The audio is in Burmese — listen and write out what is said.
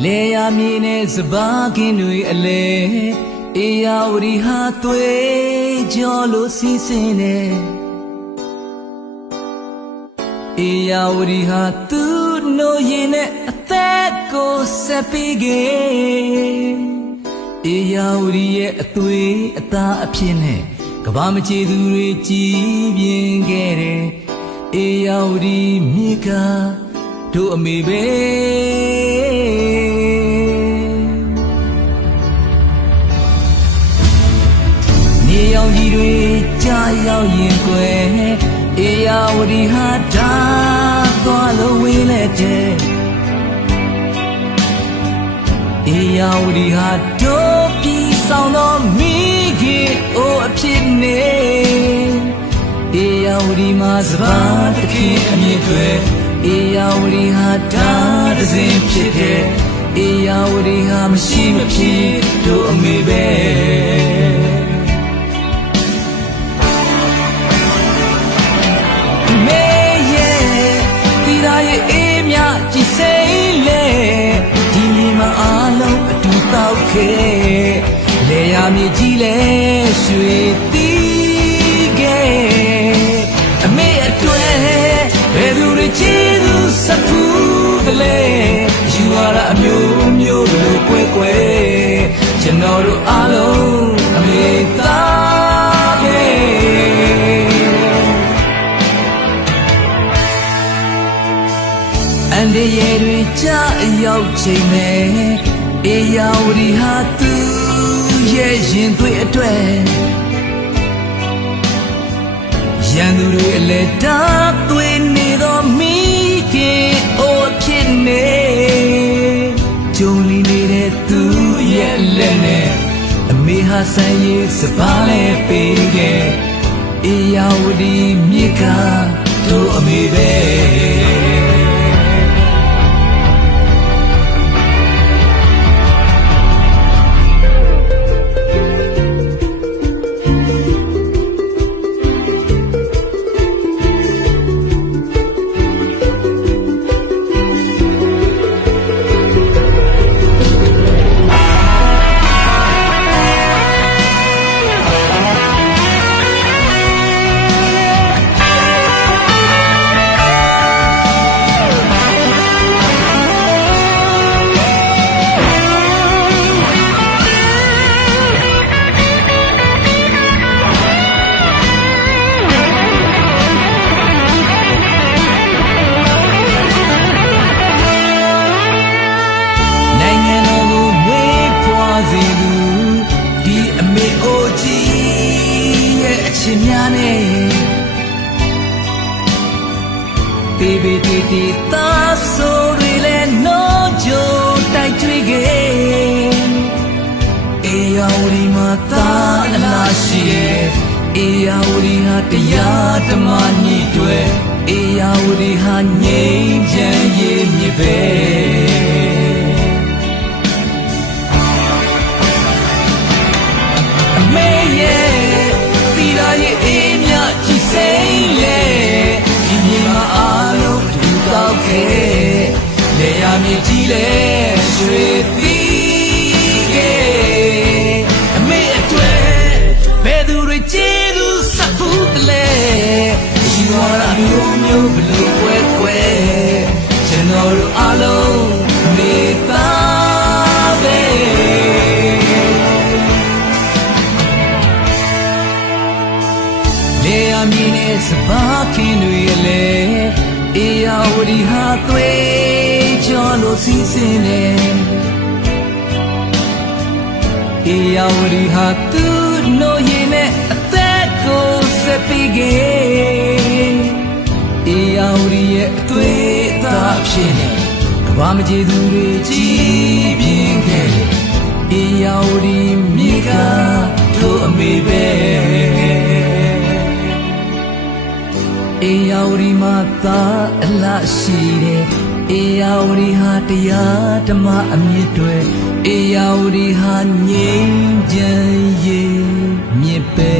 လေယာမြင်နဲ့စပါးကင်းတွေအလဲအေယာဝတီဟာသွေးကြောလို့စီးစင်းနေအေယာဝတီဟာသူ့နှုတ်ရည်နဲ့အသက်ကိုဆက်ပြီးခဲ့အေယာဝတီရဲ့အသွေးအသားအဖြစ်နဲ့ကဘာမချေသူတွေကြည်ပြင်းခဲ့တယ်အေယာဝတီမြေကတို့အမေပဲနေရောင်ကြီးတွေကြာရောက်ရင်ကွယ်အေယာဝတီဟာဒါသွားလို့ဝေးလက်တဲ့အေယာဝတီဟာတို့ပြည်ဆောင်သောမိခင်အိုးအဖြစ်နေအေယာဝတီမှာစပါးတခင်အမြင့်တွေအေယာဝတီဟာဒါတစ်စင်ဖြစ်တဲ့အေယာဝတီဟာမရှိမဖြစ်တို့အမေပဲမေရဲ့တီရာရဲ့အေးမြကြည်စိမ့်လေဒီမြေမှာအားလုံးအတူတောက်ခဲ့လေယာမြေကြီးလဲရွှေတီးခဲ့အမေအတွက်ဘယ်သူတွေချစ်သူစဖူးကလေးယူရတာအမျိုးမျိုးလို့ကွယ်ကွယ်ကျွန်တော်တို့အားလုံးအမေသားပဲအန်ဒီရဲ့တွေကြာအရောက်ချိန်မဲ့အေယာဝတီဟာသူရဲ့ရင်သွေးအတွက်ရန်သူတွေအလဲတားသွေးနေသောမိခင်အိုးဖြစ်နေကြုံလီနေတဲ့သူရဲ့လက်နဲ့အမေဟာဆိုင်ရေးစပါးလဲပေးခဲ့အေယာဝတီမြေကတို့အမေပဲဘေဘေတီတီသာဆိုရီလဲနိုးကြိုတိုက်ကြွေးခဲ့အေယာဝတီမှာသာအလားရှိရဲ့အေယာဝတီဟာတရားဓမ္မညှိတွဲအေယာဝတီဟာငြိမ်းချမ်းရေးမြေပဲအမေရဲ့တီရာရဲ့အေးမြကြည်စိမ့်လေဒီမြေမှာအားလုံးတူတောက်ခဲ့လေယာမြေကြီးလဲရွှေတီးခဲ့အမေအတွက်ဘယ်သူတွေချစ်သူစဖူးကလေးယူရတာမျိုးမျိုးဘလို့ကွယ်ကွယ်ကျွန်တော်တို့အားလုံးနေသားပဲလေယာမြေနဲ့စပါးကင်းတွေလဲအေယာဝတီဟာသွေးကြောလို့စီးစင်းနေအေယာဝတီဟာသူ့နှုတ်ရည်နဲ့အသက်ကိုဆက်ပြီးခဲ့အေယာဝတီရဲ့အသွေးအသားဖြစ်နေကဘာမချေသူတွေကြည်ပြင်းခဲ့အေယာဝတီမြေကတို့အမေပဲအေယာဝတီမှာသာအလားရှိတယ်အေယာဝတီဟာတရားဓမ္မအမြင့်တွေအေယာဝတီဟာငြိမ်းချမ်းရေးမြစ်ပဲ